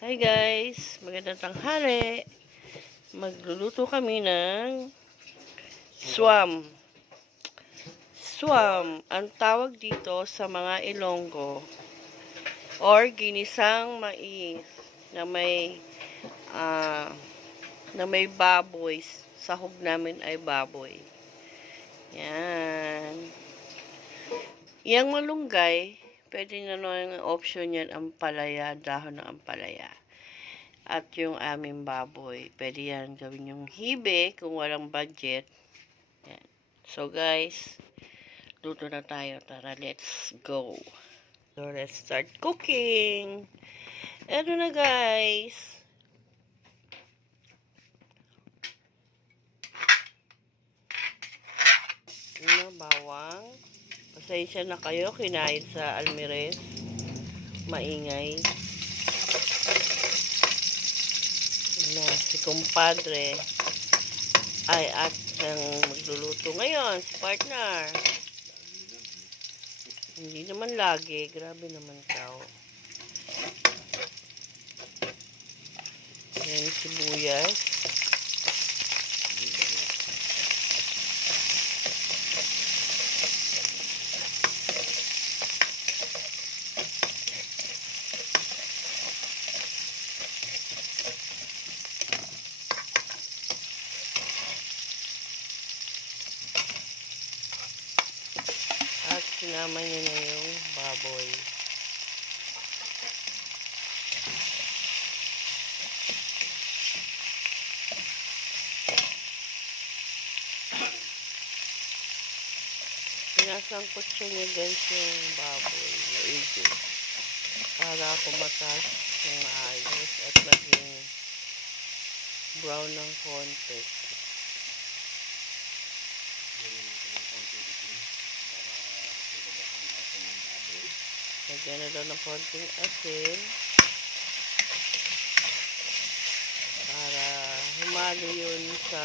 Hi guys, magandang tanghali. Magluluto kami ng swam. Swam, ang tawag dito sa mga Ilonggo or ginisang mais na ah, may baboy. Sahog namin ay baboy. Yan. Yang malunggay, pwede na ng option yan, ampalaya, dahon ng ampalaya. At yung aming baboy, pwede yan gawin yung hibe kung walang budget. Yan. So guys, luto na tayo. Tara, let's go. So let's start cooking. Eto na guys. Bawang. Pasensya na kayo, kinain sa Almirez. Maingay. Si kumpadre ay at ang magluluto ngayon, si partner. Hindi naman lagi, grabe naman tao. Yan sibuyas. At sinama niya na yung baboy. Pinasangkot siya niya guys yung baboy. Maigi. Para kumatas yung maayos at maging brown ng konti. Lagyan na daw ng konting asin para humalo yun sa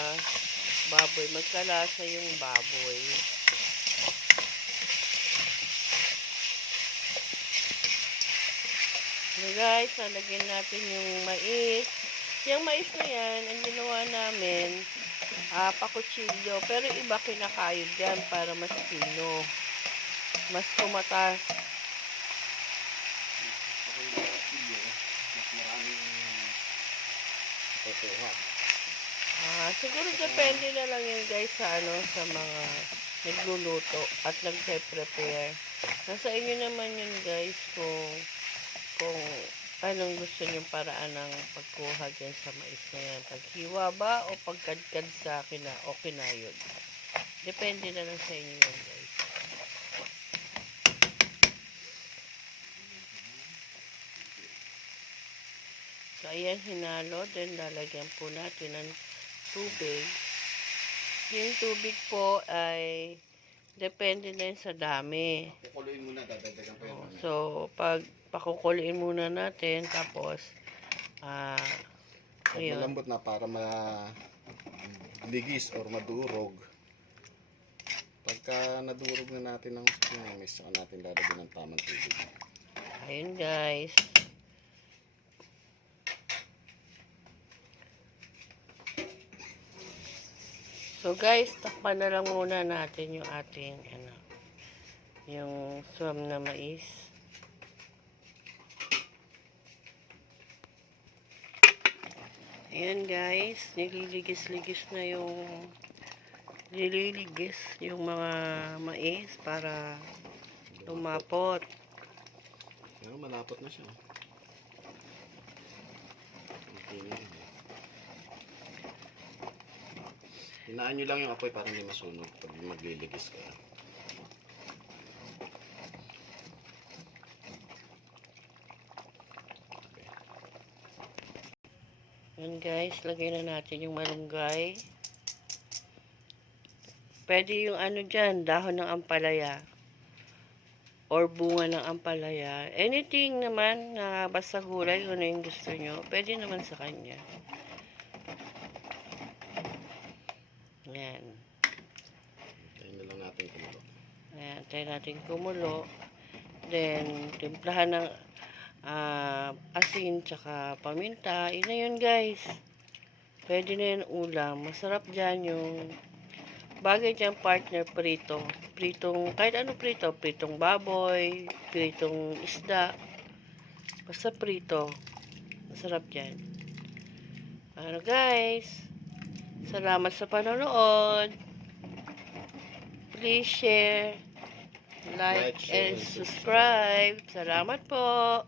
baboy. Magkalasa yung baboy. So guys, nalagyan natin yung mais. Yung mais na yan, ang ginawa namin, pakutsilyo. Pero iba kinakayod yan para mas pino. Mas kumatas. Siguro depende na lang yun guys sa sa mga nagluluto at nagpe-prepare. Nasa inyo naman yun guys kung anong gusto nyong paraan ng pagkuha dyan sa mais na yan. Paghiwa ba o pagkadkad sa o kinayod. Depende na lang sa inyo yun guys. So, ayan, hinalo. Then, lalagyan po natin ng tubig. Yung tubig po ay depende na yun sa dami. Kukuluin muna, dadagdagan ko yan. So, pag pakukuloyin muna natin, tapos, ayun. Malambot na para maligis or madurog. Pagka nadurog na natin ng mais, saka natin lalagyan ng tamang tubig. Ayun guys. So guys, takpan na lang muna natin yung ating yung swam na mais. Ayan guys, nililigis-ligis na nililigis yung mga mais para lumapot. Pero malapot na siya. Hinaan nyo lang yung apoy para hindi masunog pag magliligis ka. Yan guys, lagay na natin yung malunggay. Pwede yung dyan, dahon ng ampalaya. Or bunga ng ampalaya. Anything naman na basta gulay, kung ano yung gusto nyo, pwede naman sa kanya. Yan. Tayo na lang natin kumulo. Ayan, tayo natin kumulo. Then, timplahan ng asin, tsaka paminta. Yun na yun, guys. Pwede na yun ulam. Masarap dyan yung bagay dyan, partner, prito. Pritong, kahit ano prito. Pritong baboy, pritong isda. Basta prito. Masarap dyan. Ano, guys? Salamat sa panonood. Please share, like, Like, share, and and subscribe. Salamat po.